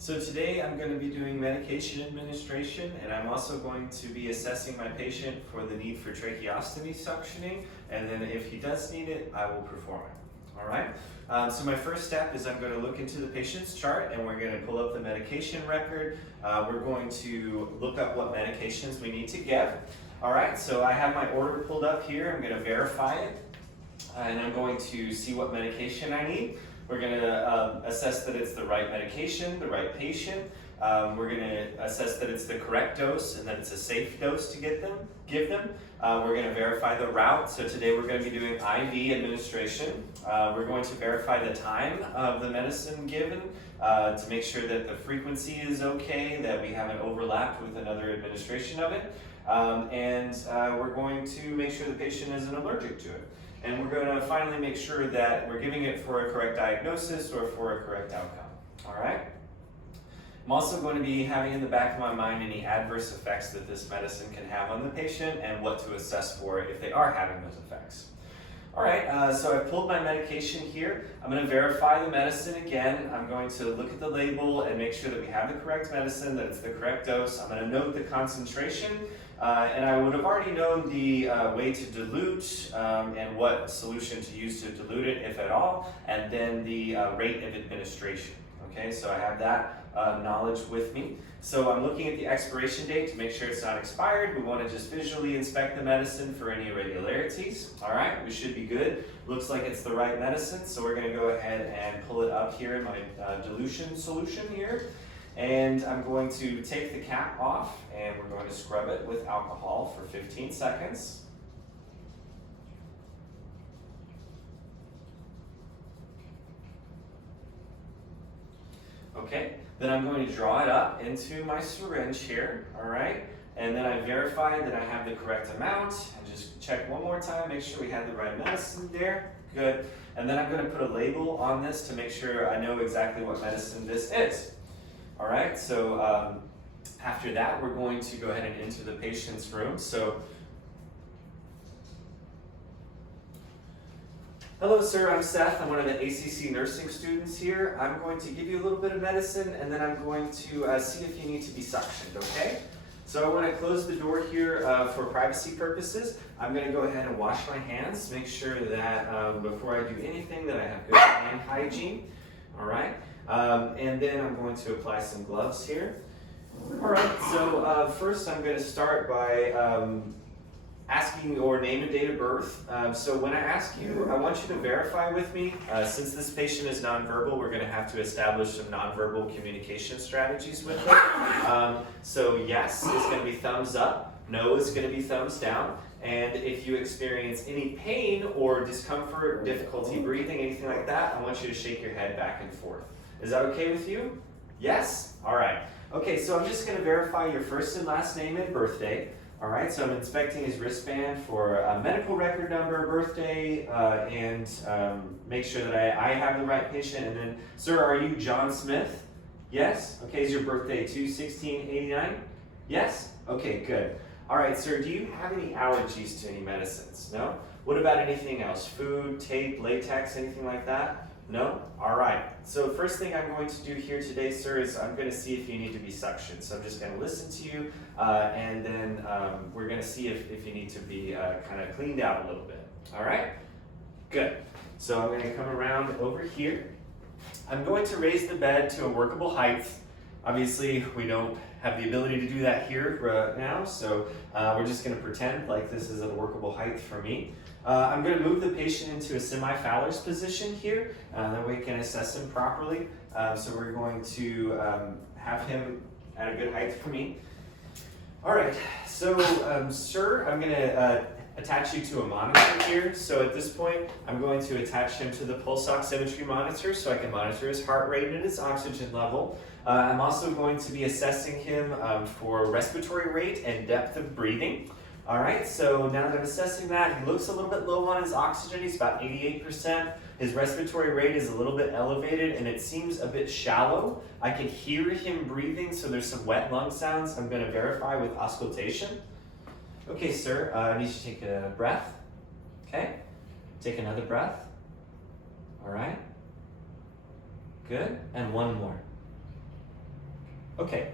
So today I'm going to be doing medication administration, and I'm also going to be assessing my patient for the need for tracheostomy suctioning, and then if he does need it, I will perform it. All right? So my first step is I'm going to look into the patient's chart, and we're going to pull up the medication record. We're going to look up what medications we need to give. All right, so I have my order pulled up here. I'm going to verify it, and I'm going to see what medication I need. We're going to assess that it's the right medication, the right patient. We're going to assess that it's the correct dose and that it's a safe dose to give them. We're going to verify the route. So today we're going to be doing IV administration. We're going to verify the time of the medicine given to make sure that the frequency is okay, that we haven't overlapped with another administration of it. We're going to make sure the patient isn't allergic to it. And we're going to finally make sure that we're giving it for a correct diagnosis or for a correct outcome. All right? I'm also going to be having in the back of my mind any adverse effects that this medicine can have on the patient and what to assess for if they are having those effects. All right, so I've pulled my medication here. I'm going to verify the medicine again. I'm going to look at the label and make sure that we have the correct medicine, that it's the correct dose. I'm going to note the concentration, and I would have already known the way to dilute and what solution to use to dilute it, if at all, and then the rate of administration. Okay, so I have that knowledge with me. So I'm looking at the expiration date to make sure it's not expired. We want to just visually inspect the medicine for any irregularities. All right, we should be good. Looks like it's the right medicine, so we're going to go ahead and pull it up here in my dilution solution here. And I'm going to take the cap off, and we're going to scrub it with alcohol for 15 seconds. Okay, then I'm going to draw it up into my syringe here, all right? And then I verify that I have the correct amount, and just check one more time, make sure we have the right medicine there. Good. And then I'm going to put a label on this to make sure I know exactly what medicine this is. All right, so after that, we're going to go ahead and enter the patient's room. So, hello, sir, I'm Seth. I'm one of the ACC nursing students here. I'm going to give you a little bit of medicine, and then I'm going to see if you need to be suctioned, okay? So I want to close the door here for privacy purposes. I'm going to go ahead and wash my hands, make sure that before I do anything that I have good hand hygiene, all right? And then I'm going to apply some gloves here. All right, so first I'm going to start by asking your name and date of birth. So when I ask you, I want you to verify with me. Since this patient is nonverbal, we're going to have to establish some nonverbal communication strategies with them. So yes is going to be thumbs up, no is going to be thumbs down. And if you experience any pain or discomfort, difficulty breathing, anything like that, I want you to shake your head back and forth. Is that okay with you? Yes? All right. Okay, so I'm just going to verify your first and last name and birthday. All right, so I'm inspecting his wristband for a medical record number, birthday, and make sure that I have the right patient. And then, sir, are you John Smith? Yes? Okay, is your birthday 2/16/89? Yes? Okay, good. All right, sir, do you have any allergies to any medicines? No? What about anything else? Food, tape, latex, anything like that? No? All right. So first thing I'm going to do here today, sir, is I'm going to see if you need to be suctioned. So I'm just going to listen to you, and then we're going to see if you need to be kind of cleaned out a little bit. All right? Good. So I'm going to come around over here. I'm going to raise the bed to a workable height. Obviously, we don't have the ability to do that here right now, so we're just going to pretend like this is a workable height for me. I'm going to move the patient into a semi-Fowler's position here, that way we can assess him properly. So we're going to have him at a good height for me. All right, so sir, I'm going to attach you to a monitor here. So at this point, I'm going to attach him to the pulse oximetry monitor so I can monitor his heart rate and his oxygen level. I'm also going to be assessing him for respiratory rate and depth of breathing. All right, so now that I'm assessing that, he looks a little bit low on his oxygen. He's about 88%. His respiratory rate is a little bit elevated, and it seems a bit shallow. I can hear him breathing, so there's some wet lung sounds. I'm going to verify with auscultation. Okay, sir, I need you to take a breath. Okay, take another breath. All right, good, and one more. Okay.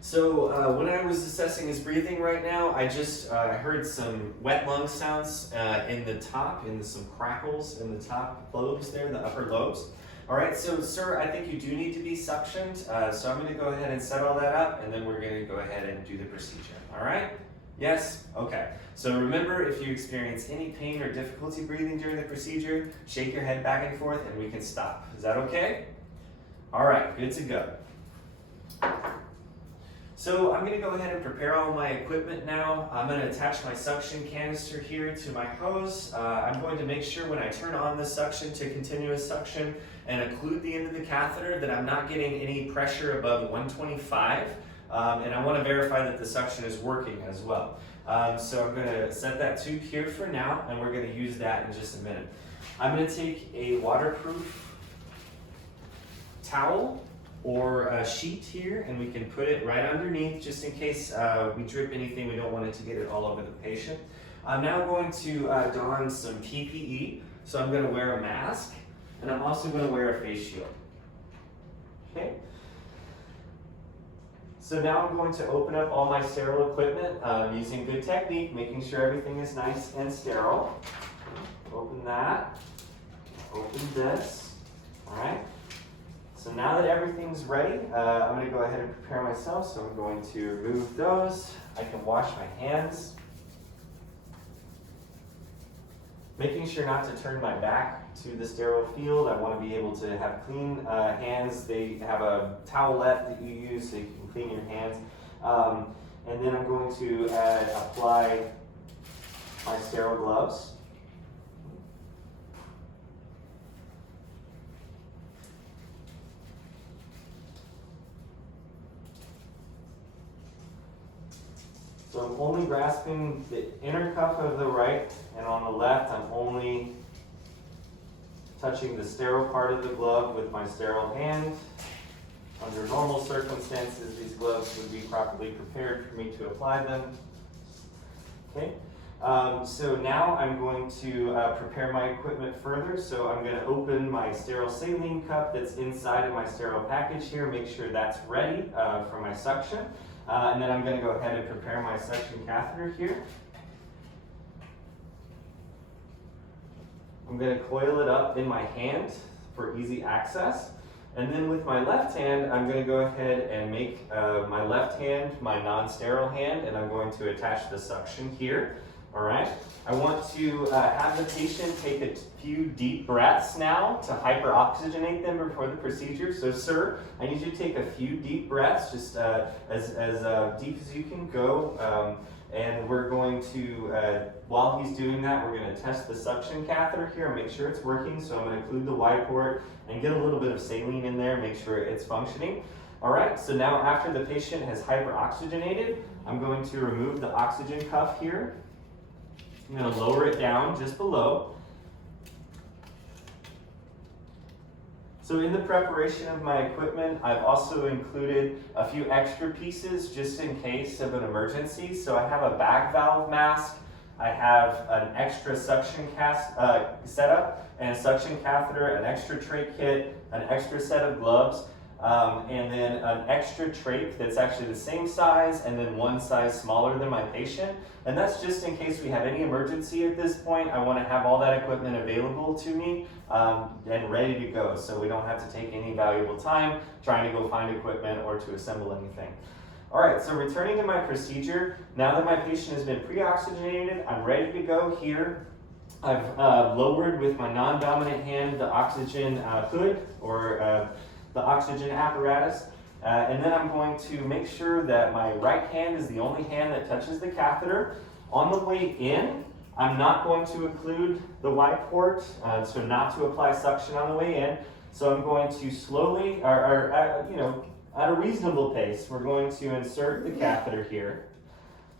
So when I was assessing his breathing right now, I heard some wet lung sounds in the top, some crackles in the top lobes there, the upper lobes. All right, so sir, I think you do need to be suctioned. So I'm going to go ahead and set all that up, and then we're going to go ahead and do the procedure. All right? Yes? Okay. So remember, if you experience any pain or difficulty breathing during the procedure, shake your head back and forth, and we can stop. Is that okay? All right, good to go. So I'm going to go ahead and prepare all my equipment now. I'm going to attach my suction canister here to my hose. I'm going to make sure when I turn on the suction to continuous suction and occlude the end of the catheter that I'm not getting any pressure above 125. And I want to verify that the suction is working as well. So I'm going to set that tube here for now, and we're going to use that in just a minute. I'm going to take a waterproof towel or a sheet here, and we can put it right underneath just in case we drip anything. We don't want it to get it all over the patient. I'm now going to don some PPE. So I'm going to wear a mask, and I'm also going to wear a face shield. Okay. So now I'm going to open up all my sterile equipment using good technique, making sure everything is nice and sterile. Open that, open this, all right? So now that everything's ready, I'm going to go ahead and prepare myself. So I'm going to remove those. I can wash my hands. Making sure not to turn my back to the sterile field. I want to be able to have clean hands. They have a towelette that you use so you can clean your hands. And then I'm going to apply my sterile gloves. So I'm only grasping the inner cuff of the right, and on the left I'm only touching the sterile part of the glove with my sterile hand. Under normal circumstances, these gloves would be properly prepared for me to apply them. Okay. So now I'm going to prepare my equipment further. So I'm going to open my sterile saline cup that's inside of my sterile package here, make sure that's ready for my suction. And then I'm going to go ahead and prepare my suction catheter here. I'm going to coil it up in my hand for easy access. And then with my left hand, I'm going to go ahead and make my left hand my non-sterile hand, and I'm going to attach the suction here. All right. I want to have the patient take a few deep breaths now to hyperoxygenate them before the procedure. So, sir, I need you to take a few deep breaths, just as deep as you can go. And we're going to, while he's doing that, we're going to test the suction catheter here and make sure it's working. So I'm going to include the Y port and get a little bit of saline in there, make sure it's functioning. All right, so now after the patient has hyperoxygenated, I'm going to remove the oxygen cuff here. I'm going to lower it down just below. So in the preparation of my equipment, I've also included a few extra pieces just in case of an emergency. So I have a bag valve mask, I have an extra suction setup and a suction catheter, an extra trach kit, an extra set of gloves, and then an extra trach that's actually the same size and then one size smaller than my patient. And that's just in case we have any emergency at this point. I want to have all that equipment available to me and ready to go, so we don't have to take any valuable time trying to go find equipment or to assemble anything. All right, so returning to my procedure, now that my patient has been pre-oxygenated, I'm ready to go here. I've lowered with my non-dominant hand the oxygen hood or the oxygen apparatus. And then I'm going to make sure that my right hand is the only hand that touches the catheter. On the way in, I'm not going to occlude the Y port, so not to apply suction on the way in. So I'm going to slowly, at a reasonable pace, we're going to insert the catheter here.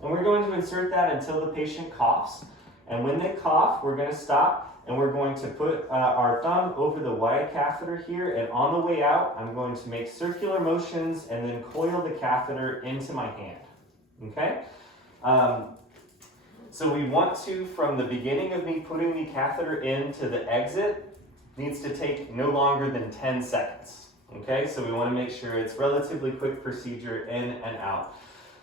And we're going to insert that until the patient coughs. And when they cough, we're going to stop. And we're going to put our thumb over the Y catheter here, and on the way out, I'm going to make circular motions and then coil the catheter into my hand, okay? So we want to, from the beginning of me putting the catheter in to the exit, needs to take no longer than 10 seconds, Okay, so we want to make sure it's relatively quick procedure in and out.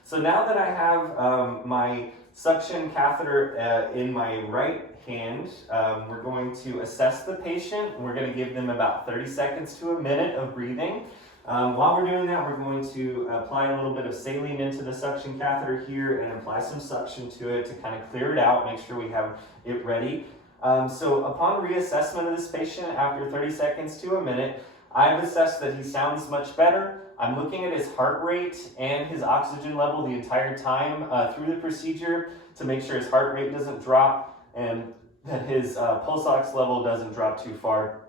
So now that I have my suction catheter in my right hand, we're going to assess the patient. We're going to give them about 30 seconds to a minute of breathing. While we're doing that, we're going to apply a little bit of saline into the suction catheter here and apply some suction to it to kind of clear it out, make sure we have it ready. So upon reassessment of this patient after 30 seconds to a minute, I've assessed that he sounds much better. I'm looking at his heart rate and his oxygen level the entire time through the procedure to make sure his heart rate doesn't drop and that his pulse ox level doesn't drop too far.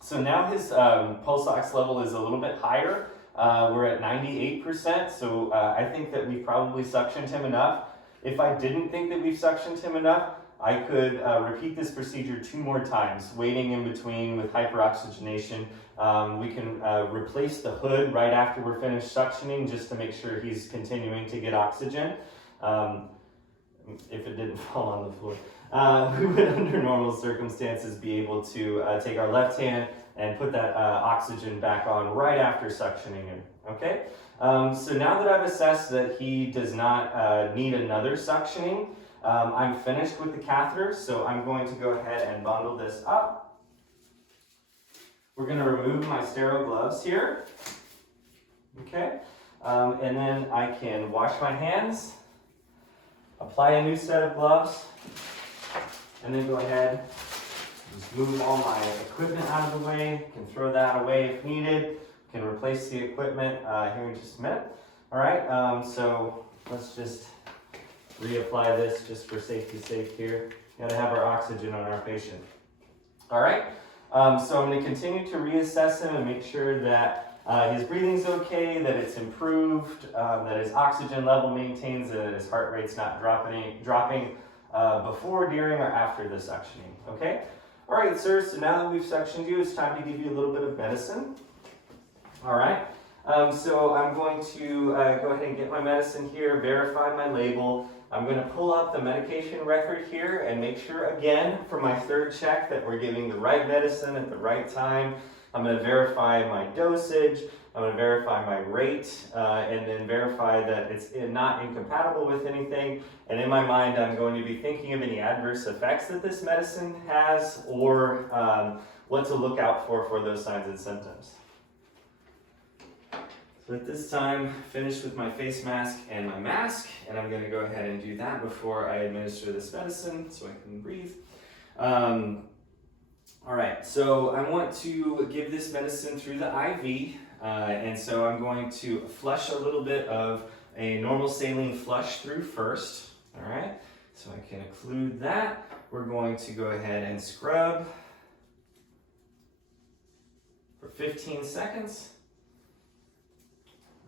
So now his pulse ox level is a little bit higher. We're at 98%, so I think that we've probably suctioned him enough. If I didn't think that we've suctioned him enough, I could repeat this procedure 2 more times, waiting in between with hyperoxygenation. We can replace the hood right after we're finished suctioning just to make sure he's continuing to get oxygen. If it didn't fall on the floor. We would, under normal circumstances, be able to take our left hand and put that oxygen back on right after suctioning him, okay? So now that I've assessed that he does not need another suctioning, I'm finished with the catheter, so I'm going to go ahead and bundle this up. We're going to remove my sterile gloves here, okay? And then I can wash my hands, apply a new set of gloves, and then go ahead, just move all my equipment out of the way. Can throw that away if needed. Can replace the equipment here in just a minute. All right, so let's just reapply this just for safety's sake here. Gotta have our oxygen on our patient. All right, so I'm gonna continue to reassess him and make sure that his breathing's okay, that it's improved, that his oxygen level maintains, that his heart rate's not dropping before, during, or after the suctioning, okay? All right, sir, so now that we've suctioned you, it's time to give you a little bit of medicine. All right, so I'm going to go ahead and get my medicine here, verify my label. I'm going to pull up the medication record here and make sure again for my 3rd check that we're giving the right medicine at the right time. I'm going to verify my dosage, I'm going to verify my rate, and then verify that it's not incompatible with anything. And in my mind, I'm going to be thinking of any adverse effects that this medicine has or what to look out for those signs and symptoms. So at this time, finished with my face mask and my mask, and I'm going to go ahead and do that before I administer this medicine so I can breathe. All right, so I want to give this medicine through the IV, and so I'm going to flush a little bit of a normal saline flush through first. All right, so I can occlude that. We're going to go ahead and scrub for 15 seconds.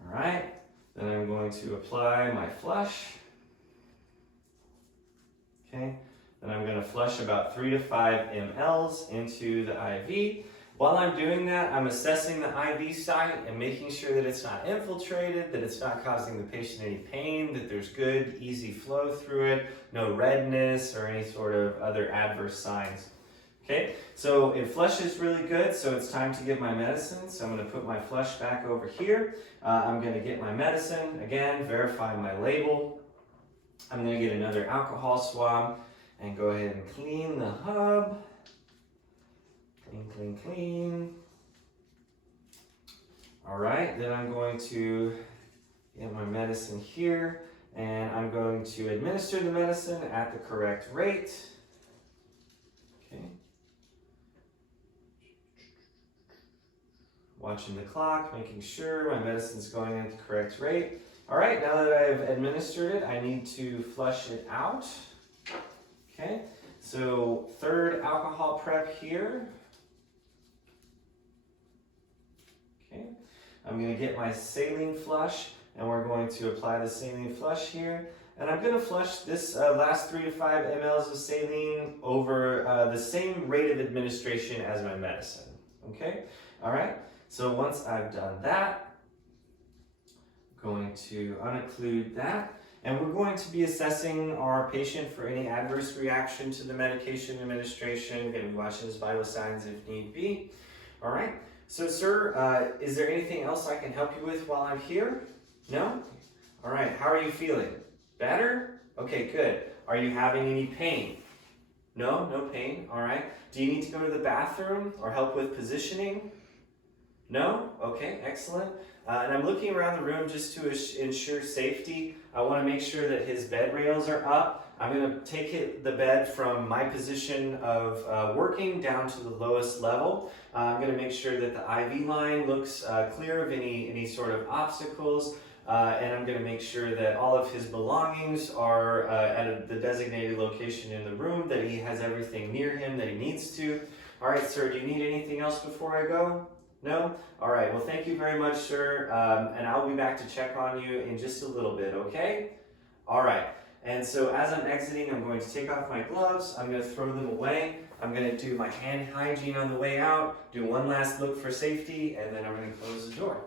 All right, then I'm going to apply my flush. Okay, then I'm going to flush about 3 to 5 mLs into the IV. While I'm doing that, I'm assessing the IV site and making sure that it's not infiltrated, that it's not causing the patient any pain, that there's good, easy flow through it, no redness or any sort of other adverse signs. Okay, so it flushes really good, so it's time to give my medicine. So I'm going to put my flush back over here. I'm going to get my medicine, again, verify my label. I'm going to get another alcohol swab and go ahead and clean the hub. Clean, clean, clean. All right, then I'm going to get my medicine here, and I'm going to administer the medicine at the correct rate. Okay. Watching the clock, making sure my medicine's going at the correct rate. All right, now that I've administered it, I need to flush it out. Okay, so 3rd alcohol prep here. Okay, I'm going to get my saline flush, and we're going to apply the saline flush here. And I'm going to flush this last 3 to 5 mLs of saline over the same rate of administration as my medicine. Okay, all right. So once I've done that, I'm going to unocclude that, and we're going to be assessing our patient for any adverse reaction to the medication administration. We're going to be watching his vital signs if need be. All right, So, sir, is there anything else I can help you with while I'm here? No? All right, how are you feeling? Better? Okay, good. Are you having any pain? No, no pain. All right. Do you need to go to the bathroom or help with positioning? No? Okay, excellent. And I'm looking around the room just to ensure safety. I want to make sure that his bed rails are up. I'm going to take the bed from my position of working down to the lowest level. I'm going to make sure that the IV line looks clear of any sort of obstacles. And I'm going to make sure that all of his belongings are at the designated location in the room, that he has everything near him that he needs to. All right, sir, do you need anything else before I go? No? All right, well, thank you very much, sir, and I'll be back to check on you in just a little bit, okay? All right, and so as I'm exiting, I'm going to take off my gloves, I'm going to throw them away, I'm going to do my hand hygiene on the way out, do one last look for safety, and then I'm going to close the door.